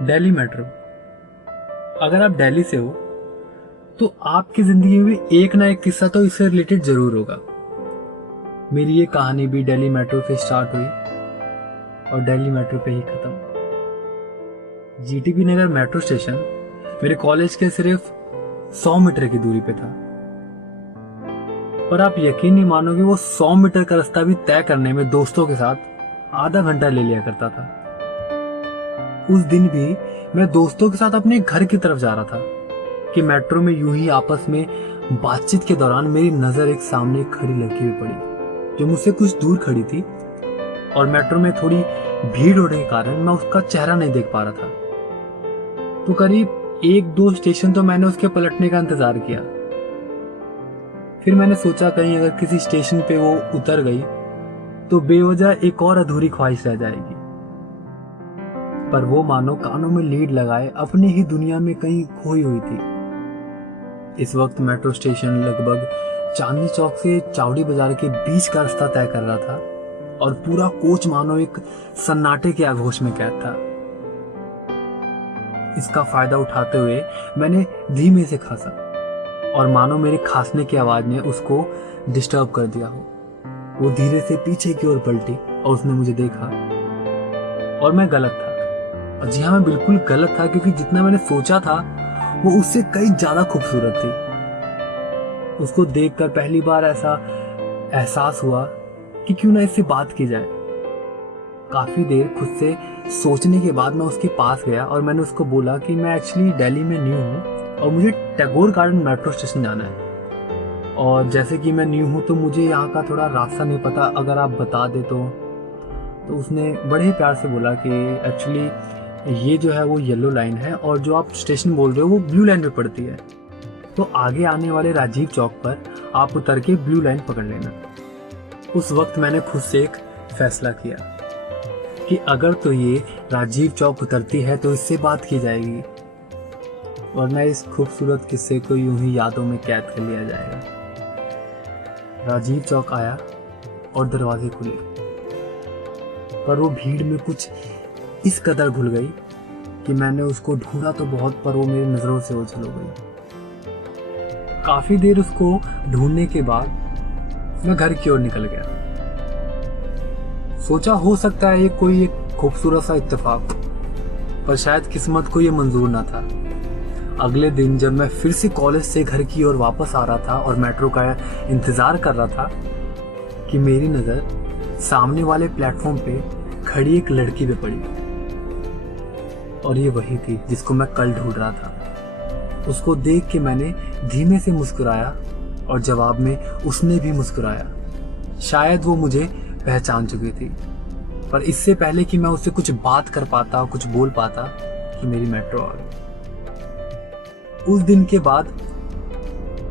Delhi metro. अगर आप दिल्ली से हो तो आपकी जिंदगी में भी एक ना एक किस्सा तो इससे रिलेटेड जरूर होगा। मेरी ये कहानी भी दिल्ली मेट्रो से स्टार्ट हुई और दिल्ली मेट्रो पे ही खत्म। जीटीबी नगर मेट्रो स्टेशन मेरे कॉलेज के सिर्फ 100 मीटर की दूरी पे था। पर आप यकीन नहीं मानोगे, वो 100 मीटर का रास्ता भी तय करने में दोस्तों के साथ आधा घंटा ले लिया करता था। उस दिन भी मैं दोस्तों के साथ अपने घर की तरफ जा रहा था कि मेट्रो में यूं ही आपस में बातचीत के दौरान मेरी नजर एक सामने खड़ी लड़की पे पड़ी जो मुझसे कुछ दूर खड़ी थी और मेट्रो में थोड़ी भीड़ होने के कारण मैं उसका चेहरा नहीं देख पा रहा था। तो करीब 1-2 स्टेशन तो मैंने उसके पलटने का इंतजार किया। फिर मैंने सोचा कहीं अगर किसी स्टेशन पे वो उतर गई तो बेवजह एक और अधूरी ख्वाहिश रह जाएगी। पर वो मानो कानों में लीड लगाए अपनी ही दुनिया में कहीं खोई हुई थी। इस वक्त मेट्रो स्टेशन लगभग चांदनी चौक से चावड़ी बाजार के बीच का रास्ता तय कर रहा था और पूरा कोच मानो एक सन्नाटे के आगोश में कैद था। इसका फायदा उठाते हुए मैंने धीमे से खांसा और मानो मेरे खांसने की आवाज ने उसको डिस्टर्ब कर दिया हो। वो धीरे से पीछे की ओर पलटी और उसने मुझे देखा और मैं गलत था। और जी हाँ, मैं बिल्कुल गलत था, क्योंकि जितना मैंने सोचा था वो उससे कई ज्यादा खूबसूरत थी। उसको देखकर पहली बार ऐसा एहसास हुआ कि क्यों ना इससे बात की जाए। काफी देर खुद से सोचने के बाद मैं उसके पास गया और मैंने उसको बोला कि मैं एक्चुअली दिल्ली में न्यू हूँ और मुझे टैगोर गार्डन मेट्रो स्टेशन जाना है, और जैसे कि मैं न्यू हूँ तो मुझे यहाँ का थोड़ा रास्ता नहीं पता, अगर आप बता दे तो उसने बड़े ही प्यार से बोला कि एक्चुअली ये जो है वो येलो लाइन है और जो आप स्टेशन बोल रहे हो वो ब्लू लाइन पे पड़ती है, तो आगे आने वाले राजीव चौक पर आप उतर के ब्लू लाइन पकड़ लेना। उस वक्त मैंने खुद से एक फैसला किया कि अगर तो ये राजीव चौक उतरती है तो इससे बात की जाएगी, वरना इस खूबसूरत किस्से को यूं ही यादों में कैद कर लिया जाएगा। राजीव चौक आया और दरवाजे खुले, पर वो भीड़ में कुछ इस कदर घुल गई कि मैंने उसको ढूंढा तो बहुत, पर वो मेरी नजरों से ओझल हो गई। काफी देर उसको ढूंढने के बाद मैं घर की ओर निकल गया। सोचा हो सकता है ये कोई एक खूबसूरत सा इत्तेफाक, पर शायद किस्मत को ये मंजूर ना था। अगले दिन जब मैं फिर से कॉलेज से घर की ओर वापस आ रहा था और मेट्रो का इंतजार कर रहा था कि मेरी नजर सामने वाले प्लेटफॉर्म पे खड़ी एक लड़की पे पड़ी, और ये वही थी जिसको मैं कल ढूंढ रहा था। उसको देख के मैंने धीमे से मुस्कुराया और जवाब में उसने भी मुस्कुराया। शायद वो मुझे पहचान चुकी थी, पर इससे पहले कि मैं उससे कुछ बात कर पाता, कुछ बोल पाता, कि मेरी मेट्रो आ गई। उस दिन के बाद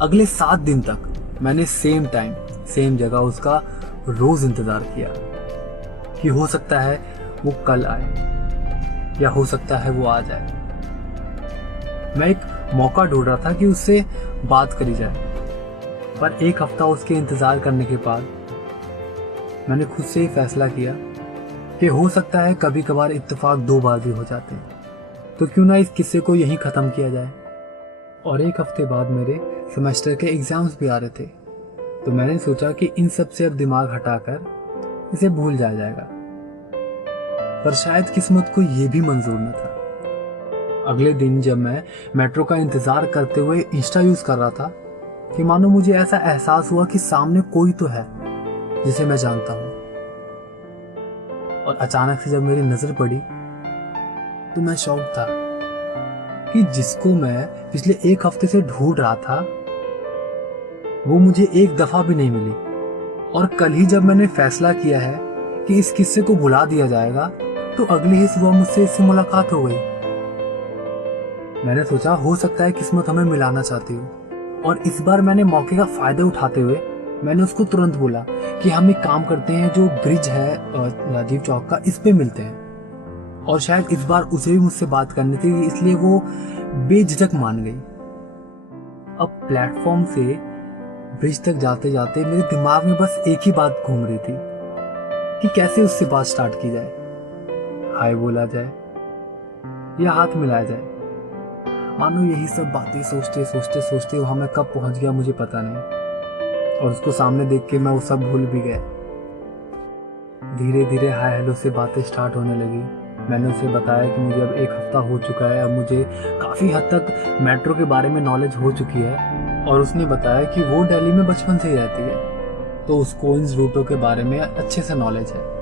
अगले 7 दिन तक मैंने सेम टाइम सेम जगह उसका रोज इंतजार किया कि हो सकता है वो कल आए या हो सकता है वो आ जाए। मैं एक मौका ढूंढ रहा था कि उससे बात करी जाए, पर एक हफ्ता उसके इंतजार करने के बाद मैंने खुद से ही फैसला किया कि हो सकता है कभी कभार इत्तेफाक 2 बार भी हो जाते हैं, तो क्यों ना इस किस्से को यहीं खत्म किया जाए। और एक हफ्ते बाद मेरे सेमेस्टर के एग्जाम्स भी आ रहे थे, तो मैंने सोचा कि इन सब से अब दिमाग हटाकर इसे भूल जाया जाएगा, पर शायद किस्मत को यह भी मंजूर न था। अगले दिन जब मैं मेट्रो का इंतजार करते हुए इंस्टा यूज कर रहा था कि मानो मुझे ऐसा एहसास हुआ कि सामने कोई तो है जिसे मैं जानता हूं, और अचानक से जब मेरी नजर पड़ी तो मैं शॉक था कि जिसको मैं पिछले 1 हफ्ते से ढूंढ रहा था वो मुझे एक दफा भी नहीं मिली। और कल ही जब मैंने फैसला किया है कि इस किस्से को भुला दिया जाएगा, तो अगली ही सुबह मुझसे इससे मुलाकात हो गई। मैंने सोचा हो सकता है किस्मत हमें मिलाना चाहती हो, और इस बार मैंने मौके का फायदा उठाते हुए मैंने उसको तुरंत बोला कि हम एक काम करते हैं, जो ब्रिज है राजीव चौक का, इस पे मिलते हैं। और शायद इस बार उसे भी मुझसे बात करनी थी, इसलिए वो बेझिझक मान गई। अब प्लेटफॉर्म से ब्रिज तक जाते जाते मेरे दिमाग में बस एक ही बात घूम रही थी कि कैसे उससे बात स्टार्ट की जाए, हाय बोला जाए, या हाथ मिलाया जाए। मानो यही सब बातें सोचते सोचते सोचते वहाँ मैं कब पहुँच गया मुझे पता नहीं, और उसको सामने देख के मैं वो सब भूल भी गया। धीरे धीरे हाय हेलो से बातें स्टार्ट होने लगी। मैंने उसे बताया कि मुझे अब 1 हफ्ता हो चुका है, अब मुझे काफ़ी हद तक मेट्रो के बारे में नॉलेज हो चुकी है, और उसने बताया कि वो दिल्ली में बचपन से ही रहती है, तो उसको इन रूटों के बारे में अच्छे से नॉलेज है।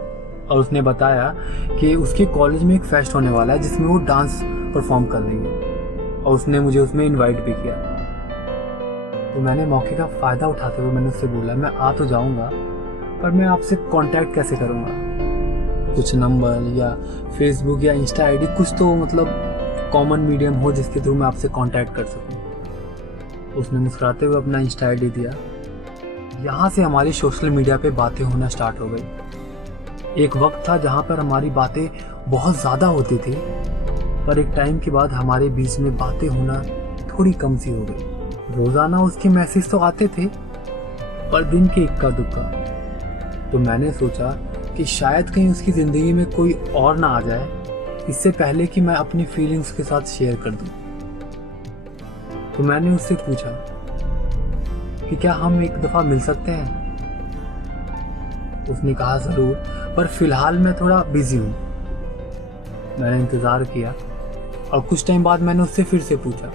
और उसने बताया कि उसके कॉलेज में एक फेस्ट होने वाला है जिसमें वो डांस परफॉर्म कर रही है, और उसने मुझे उसमें इनवाइट भी किया। तो मैंने मौके का फ़ायदा उठाते हुए मैंने उससे बोला, मैं आ तो जाऊँगा, पर मैं आपसे कांटेक्ट कैसे करूँगा? कुछ नंबर या फेसबुक या इंस्टा आईडी कुछ तो मतलब कॉमन मीडियम हो जिसके थ्रू मैं आपसे कांटेक्ट कर सकूँ। उसने मुस्कुराते हुए अपना इंस्टा आईडी दिया। यहाँ से हमारी सोशल मीडिया पे बातें होना स्टार्ट हो गई। एक वक्त था जहाँ पर हमारी बातें बहुत ज़्यादा होती थी, पर एक टाइम के बाद हमारे बीच में बातें होना थोड़ी कम सी हो गई। रोज़ाना उसके मैसेज तो आते थे, पर दिन के इक्का दुक्का। तो मैंने सोचा कि शायद कहीं उसकी ज़िंदगी में कोई और ना आ जाए, इससे पहले कि मैं अपनी फीलिंग्स के साथ शेयर कर दूं। तो मैंने उससे पूछा कि क्या हम एक दफ़ा मिल सकते हैं? उसने कहा ज़रूर, पर फिलहाल मैं थोड़ा बिजी हूँ। मैंने इंतज़ार किया, और कुछ टाइम बाद मैंने उससे फिर से पूछा,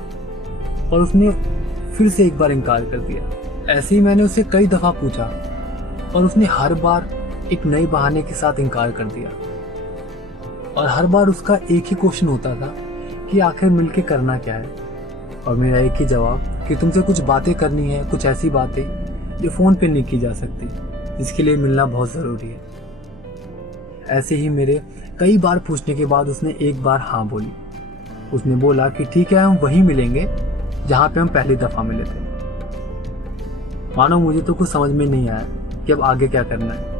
और उसने फिर से एक बार इनकार कर दिया। ऐसे ही मैंने उससे कई दफ़ा पूछा, और उसने हर बार एक नए बहाने के साथ इनकार कर दिया। और हर बार उसका एक ही क्वेश्चन होता था कि आखिर मिलके करना क्या है, और मेरा एक ही जवाब कि तुमसे कुछ बातें करनी है, कुछ ऐसी बातें जो फ़ोन पे नहीं की जा सकती, जिसके लिए मिलना बहुत ज़रूरी है। ऐसे ही मेरे कई बार पूछने के बाद उसने एक बार हाँ बोली। उसने बोला कि ठीक है, हम वहीं मिलेंगे जहाँ पे हम पहली दफ़ा मिले थे। मानो मुझे तो कुछ समझ में नहीं आया कि अब आगे क्या करना है।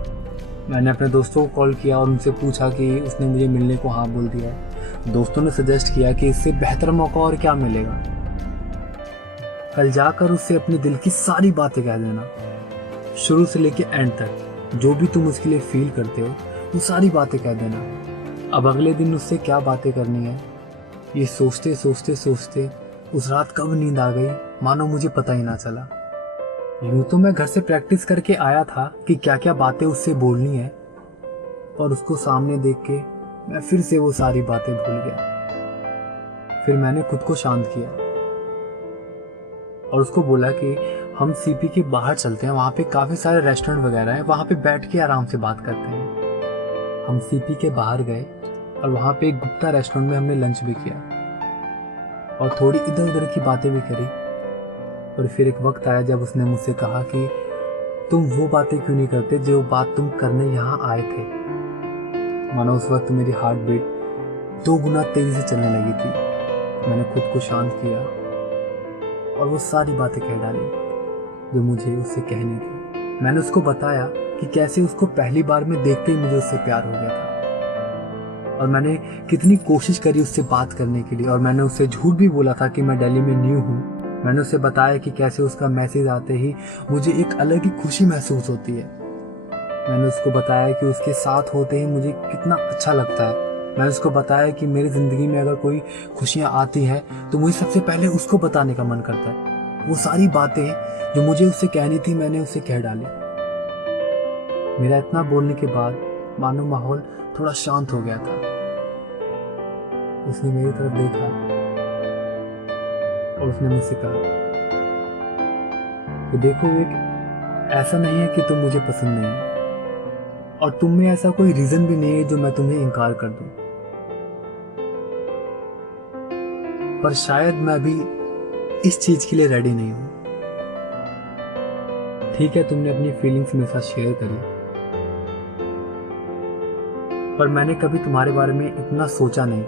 मैंने अपने दोस्तों को कॉल किया और उनसे पूछा कि उसने मुझे मिलने को हाँ बोल दिया है। दोस्तों ने सजेस्ट किया कि इससे बेहतर मौका और क्या मिलेगा, कल जाकर उससे अपने दिल की सारी बातें कह देना, शुरू से लेके एंड तक जो भी तुम उसके लिए फील करते हो वो सारी बातें कह देना। अब अगले दिन उससे क्या बातें करनी है, ये सोचते सोचते सोचते उस रात कब नींद आ गई मानो मुझे पता ही ना चला। यूं तो मैं घर से प्रैक्टिस करके आया था कि क्या क्या बातें उससे बोलनी है, और उसको सामने देख के मैं फिर से वो सारी बातें भूल गया। फिर मैंने खुद को शांत किया और उसको बोला कि हम सीपी के बाहर चलते हैं, वहाँ पे काफ़ी सारे रेस्टोरेंट वगैरह हैं, वहाँ पे बैठ के आराम से बात करते हैं। हम सीपी के बाहर गए और वहाँ पे एक गुप्ता रेस्टोरेंट में हमने लंच भी किया और थोड़ी इधर उधर की बातें भी करी। और फिर एक वक्त आया जब उसने मुझसे कहा कि तुम वो बातें क्यों नहीं करते जो बात तुम करने यहाँ आए थे। मानो उस वक्त मेरी हार्ट बीट 2 गुना तेजी से चलने लगी थी। मैंने खुद को शांत किया और वो सारी बातें कह डाली जो मुझे उससे कहनी थी। मैंने उसको बताया कि कैसे उसको पहली बार में देखते ही मुझे उससे प्यार हो गया था, और मैंने कितनी कोशिश करी उससे बात करने के लिए, और मैंने उससे झूठ भी बोला था कि मैं दिल्ली में न्यू हूँ। मैंने उसे बताया कि कैसे उसका मैसेज आते ही मुझे एक अलग ही खुशी महसूस होती है। मैंने उसको बताया कि उसके साथ होते ही मुझे कितना अच्छा लगता है। मैंने उसको बताया कि मेरी ज़िंदगी में अगर कोई खुशियाँ आती हैं तो मुझे सबसे पहले उसको बताने का मन करता है। वो सारी बातें जो मुझे उससे कहनी थी मैंने उससे कह डाली। मेरा इतना बोलने के बाद मानो माहौल थोड़ा शांत हो गया था। उसने मेरी तरफ देखा और उसने मुझसे कहा कि देखो विक, ऐसा नहीं है कि तुम मुझे पसंद नहीं है, और तुम में ऐसा कोई रीज़न भी नहीं है जो मैं तुम्हें इनकार कर दूं, पर शायद मैं अभी इस चीज़ के लिए रेडी नहीं हूं। ठीक है, तुमने अपनी फीलिंग्स मेरे साथ शेयर करी, पर मैंने कभी तुम्हारे बारे में इतना सोचा नहीं,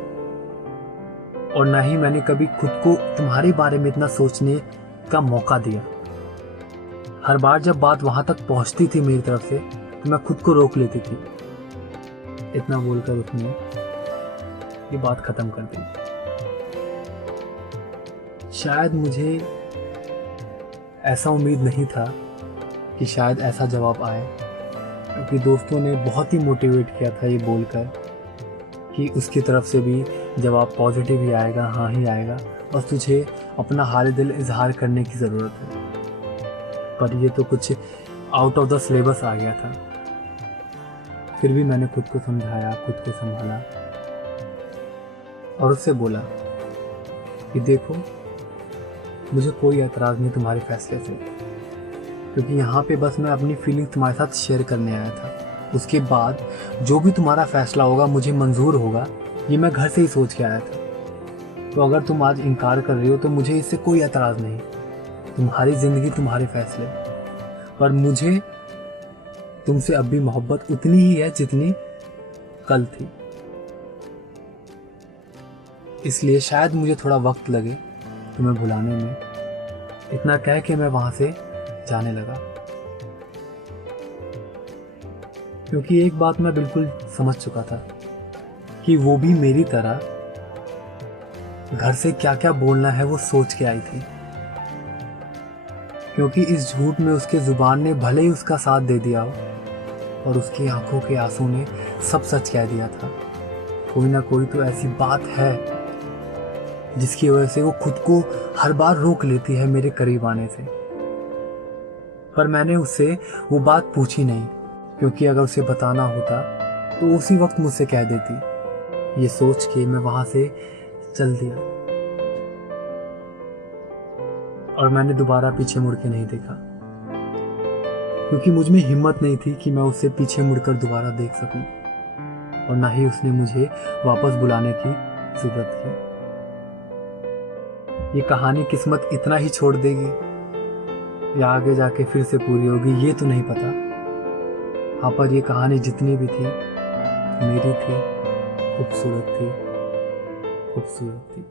और ना ही मैंने कभी खुद को तुम्हारे बारे में इतना सोचने का मौका दिया। हर बार जब बात वहां तक पहुंचती थी मेरी तरफ से तो मैं खुद को रोक लेती थी। इतना बोलकर उसने ये बात खत्म कर दी। शायद मुझे ऐसा उम्मीद नहीं था कि शायद ऐसा जवाब आए, क्योंकि दोस्तों ने बहुत ही मोटिवेट किया था ये बोलकर कि उसकी तरफ से भी जवाब पॉजिटिव ही आएगा, हाँ ही आएगा, बस तुझे अपना हाल दिल इजहार करने की ज़रूरत है। पर ये तो कुछ आउट ऑफ द सिलेबस आ गया था। फिर भी मैंने खुद को समझाया, खुद को संभाला और उससे बोला कि देखो, मुझे कोई एतराज़ नहीं तुम्हारे फैसले से, क्योंकि यहाँ पे बस मैं अपनी फीलिंग तुम्हारे साथ शेयर करने आया था। उसके बाद जो भी तुम्हारा फैसला होगा मुझे मंजूर होगा, ये मैं घर से ही सोच के आया था। तो अगर तुम आज इनकार कर रही हो तो मुझे इससे कोई एतराज़ नहीं। तुम्हारी ज़िंदगी, तुम्हारे फैसले, पर मुझे तुमसे अब भी मोहब्बत उतनी ही है जितनी कल थी। इसलिए शायद मुझे थोड़ा वक्त लगे तुम्हें भुलाने में। इतना कह के मैं वहाँ से जाने लगा, क्योंकि एक बात मैं बिल्कुल समझ चुका था कि वो भी मेरी तरह घर से क्या क्या बोलना है वो सोच के आई थी। क्योंकि इस झूठ में उसके ज़ुबान ने भले ही उसका साथ दे दिया हो, और उसकी आंखों के आंसू ने सब सच कह दिया था। कोई ना कोई तो ऐसी बात है जिसकी वजह से वो खुद को हर बार रोक लेती है मेरे करीब आने से। पर मैंने उससे वो बात पूछी नहीं, क्योंकि अगर उसे बताना होता तो उसी वक्त मुझसे कह देती। ये सोच के मैं वहां से चल दिया और मैंने दोबारा पीछे मुड़ के नहीं देखा, क्योंकि मुझ में हिम्मत नहीं थी कि मैं उससे पीछे मुड़कर दोबारा देख सकूं, और ना ही उसने मुझे वापस बुलाने की जरूरत की। ये कहानी किस्मत इतना ही छोड़ देगी या आगे जाके फिर से पूरी होगी, ये तो नहीं पता। हाँ, पर ये कहानी जितनी भी थी मेरी थी, खूबसूरत थी, खूबसूरत थी।